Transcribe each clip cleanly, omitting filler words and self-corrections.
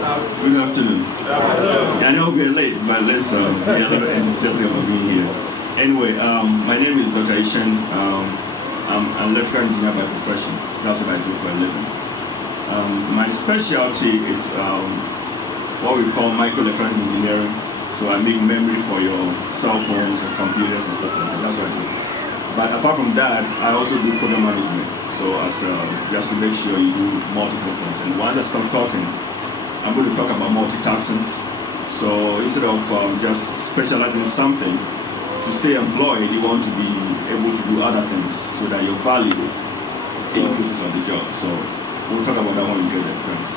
Good afternoon. I know we're late, but let's be a little enthusiastic about being here. Anyway, my name is Dr. Eshun. I'm an electrical engineer by profession. So that's what I do for a living. My specialty is what we call microelectronic engineering. So I make memory for your cell phones and computers and stuff like that. That's what I do. But apart from that, I also do program management. So as just to make sure you do multiple things. And once I stop talking, I'm going to talk about multitasking. So instead of just specializing in something, to stay employed, you want to be able to do other things so that your value increases on the job. So we'll talk about that when we get there. Thanks.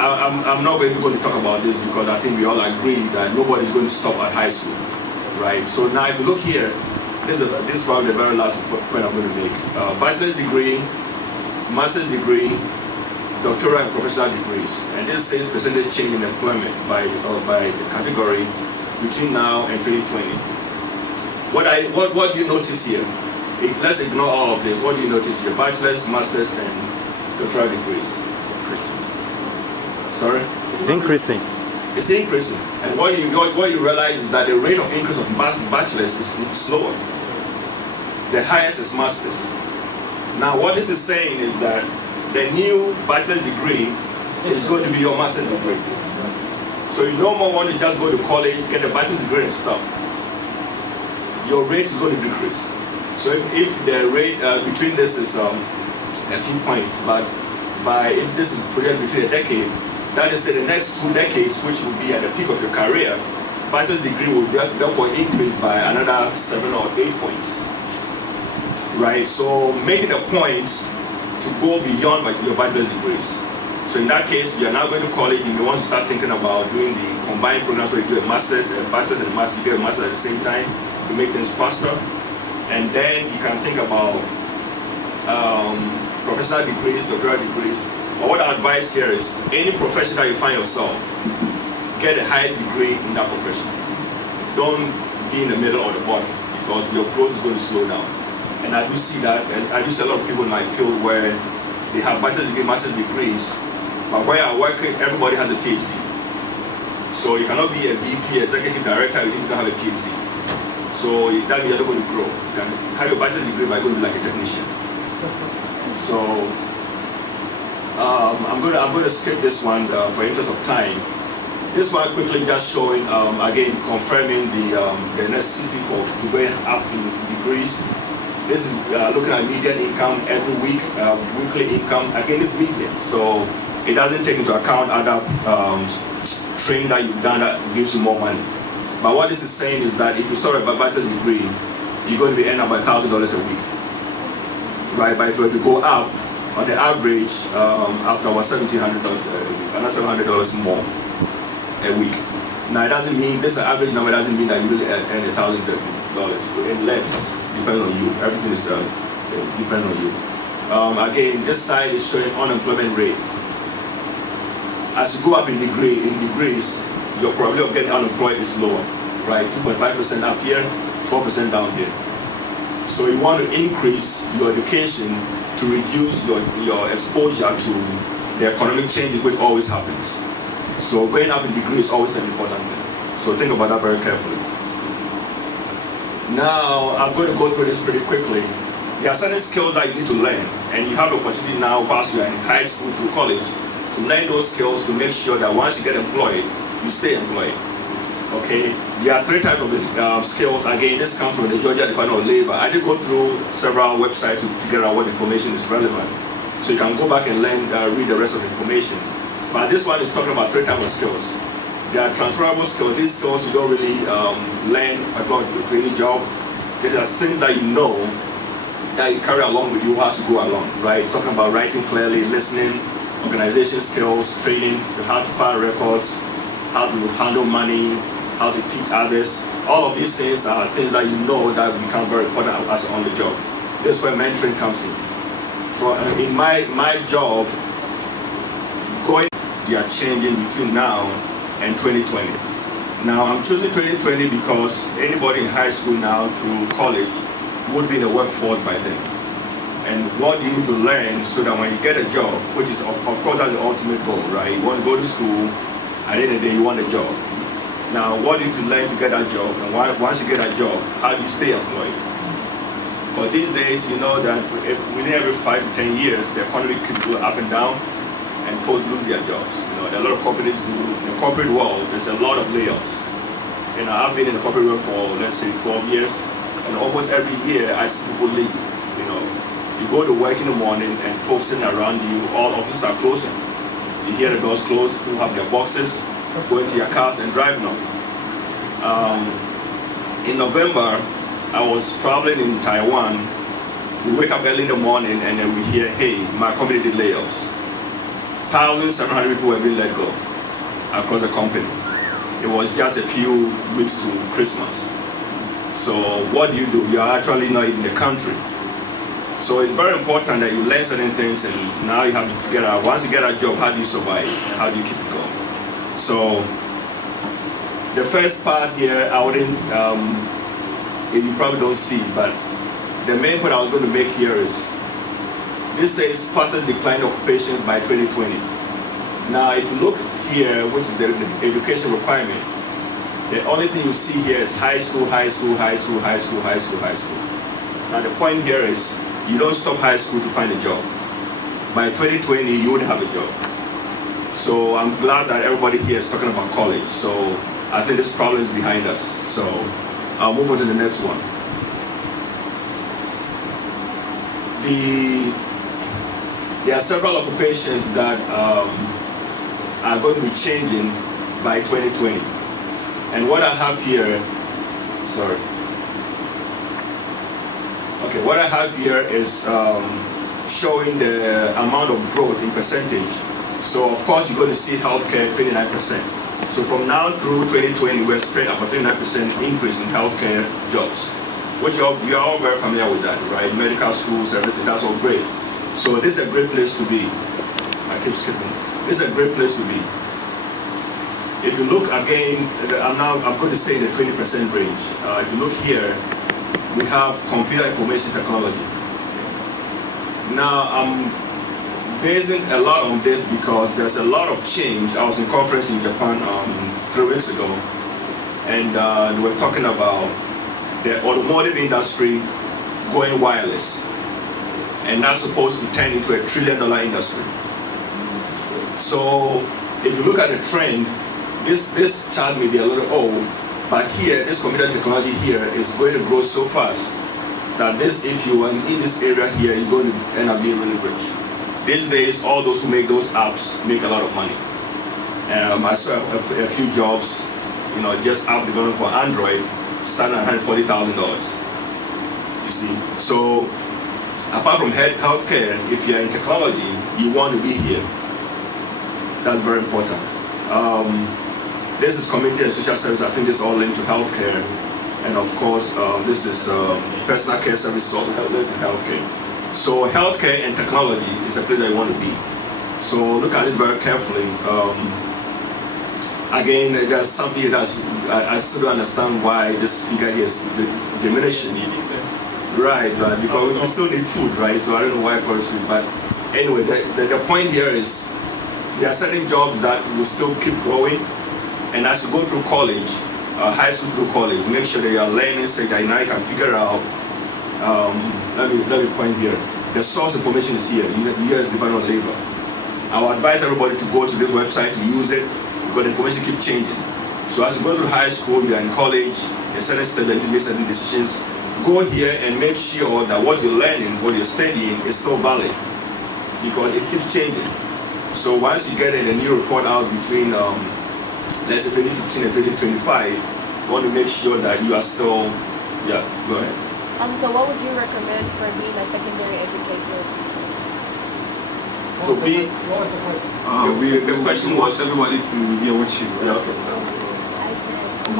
I'm not going to talk about this because I think we all agree that nobody's going to stop at high school, right? So now if you look here, this is probably the very last point I'm going to make. Bachelor's degree, master's degree, doctoral and professional degrees, and this says percentage change in employment by the category between now and 2020. What do you notice here? Let's ignore all of this. What do you notice here? Bachelor's, master's, and doctoral degrees. Sorry? It's increasing. It's increasing. And what you realize is that the rate of increase of bachelor's is slower. The highest is master's. Now what this is saying is that the new bachelor's degree is going to be your master's degree. So you no more want to just go to college, get a bachelor's degree and stop. Your rate is going to decrease. So if the rate between this is a few points, but if this is projected between a decade, that is the next 2 decades, which will be at the peak of your career, bachelor's degree will therefore increase by another 7 or 8 points. Right? So make it a point to go beyond your bachelor's degrees. So in that case, you're now going to college and you want to start thinking about doing the combined programs where you do a master's, a bachelor's and a master's, you get a master's at the same time to make things faster. And then you can think about professional degrees, doctoral degrees. But what I advise here is any profession that you find yourself, get the highest degree in that profession. Don't be in the middle or the bottom because your growth is going to slow down. And I do see that, and I do see a lot of people in my field where they have bachelor's degree, master's degrees, but where I work, everybody has a PhD. So you cannot be a VP, executive director, if you don't have a PhD. So that means you're not going to grow. You can have your bachelor's degree by going to be like a technician. So I'm going to skip this one for interest of time. This one quickly just showing, again, confirming the necessity to going up in degrees. This is looking at median income every week, weekly income, again it's median. So it doesn't take into account other training that you've done that gives you more money. But what this is saying is that if you start a bachelor's degree, you're going to be earning about $1,000 a week. Right, but if you were to go up, on the average, after about $1,700 a week, another $700 more a week. Now it doesn't mean, this average number doesn't mean that you really earn $1,000. You earn less. Depends on you. Everything is depends on you. Again, this side is showing unemployment rate. As you go up in degrees, your probability of getting unemployed is lower, right? 2.5% up here, 12% down here. So you want to increase your education to reduce your exposure to the economic changes which always happens. So going up in degree is always an important thing. So think about that very carefully. Now, I'm going to go through this pretty quickly. There are certain skills that you need to learn, and you have the opportunity now, whilst you are in high school through college, to learn those skills to make sure that once you get employed, you stay employed. Okay? There are 3 types of skills. Again, this comes from the Georgia Department of Labor. I did go through several websites to figure out what information is relevant. So you can go back and learn, read the rest of the information. But this one is talking about 3 types of skills. There are transferable skills. These skills you don't really learn to any job. There are things that you know that you carry along with you as you go along, right? It's talking about writing clearly, listening, organization skills, training, how to file records, how to handle money, how to teach others. All of these things are things that you know that become very important as on the job. This is where mentoring comes in. In my job, they are changing between now and 2020. Now I'm choosing 2020 because anybody in high school now through college would be in the workforce by then. and what you need to learn so that when you get a job, which is of course that's the ultimate goal, right? You want to go to school, at the end of the day you want a job. Now what do you need to learn to get that job, and once you get that job, how do you stay employed? But these days, you know that within every 5 to 10 years, the economy keeps going up and down, and folks lose their jobs. You know, there are a lot of companies do. In the corporate world, there's a lot of layoffs. You know, I've been in the corporate world for, let's say, 12 years, and almost every year I see people leave. You know, you go to work in the morning, and folks sitting around you, all offices are closing. You hear the doors close, people have their boxes, go into your cars and driving off. In November, I was traveling in Taiwan. We wake up early in the morning and then we hear, hey, my company did layoffs. 1,700 people have been let go across the company. It was just a few weeks to Christmas. So what do? You are actually not in the country. So it's very important that you learn certain things, and now you have to figure out, once you get a job, how do you survive? And how do you keep it going? So the first part here, I wouldn't, you probably don't see, but the main point I was going to make here is, this says fastest decline occupations by 2020. Now, if you look here, which is the education requirement, the only thing you see here is high school, high school, high school, high school, high school, high school. Now, the point here is, you don't stop high school to find a job. By 2020, you would have a job. So I'm glad that everybody here is talking about college. So I think this problem is behind us. So I'll move on to the next one. There are several occupations that are going to be changing by 2020. And what I have here, sorry. Okay, what I have here is showing the amount of growth in percentage. So of course you're going to see healthcare 29%. So from now through 2020, we're spread about 29% increase in healthcare jobs, which you are all very familiar with that, right? Medical schools, everything, that's all great. So this is a great place to be. I keep skipping. This is a great place to be. If you look again, I'm going to stay in the 20% range. If you look here, we have computer information technology. Now, I'm basing a lot on this because there's a lot of change. I was in a conference in Japan 3 weeks ago, and they were talking about the automotive industry going wireless, and that's supposed to turn into $1 trillion industry. So if you look at the trend, this chart may be a little old, but here, this computer technology here is going to grow so fast that this, if you are in this area here, you're going to end up being really rich. These days, all those who make those apps make a lot of money. I saw a few jobs, you know, just app development for Android, starting at $140,000. You see, so apart from healthcare, if you're in technology, you want to be here. That's very important. This is community and social service. I think this is all linked to healthcare, and of course, this is personal care services also linked to healthcare. So healthcare and technology is a place that you want to be. So look at it very carefully. Again, there's something that's I still don't understand why this figure here is diminishing. Right, but because we still need food, right? So I don't know why for us food, but anyway, the point here is there are certain jobs that will still keep growing, and as you go through college, high school through college, make sure that you are learning so that now you can figure out. Let me point here. The source information is here. U.S. Department of Labor. I would advise everybody to go to this website to use it because the information keeps changing. So as you go through high school, you are in college, there's certain steps that you make certain decisions. Go here and make sure that what you're learning, what you're studying, is still valid because it keeps changing. So once you get a new report out between, let's say 2015 and 2025, you want to make sure that you are still, yeah, go ahead. So what would you recommend for being a secondary educational teacher? To be, The the question was, everybody to hear what you. yeah, okay. I said,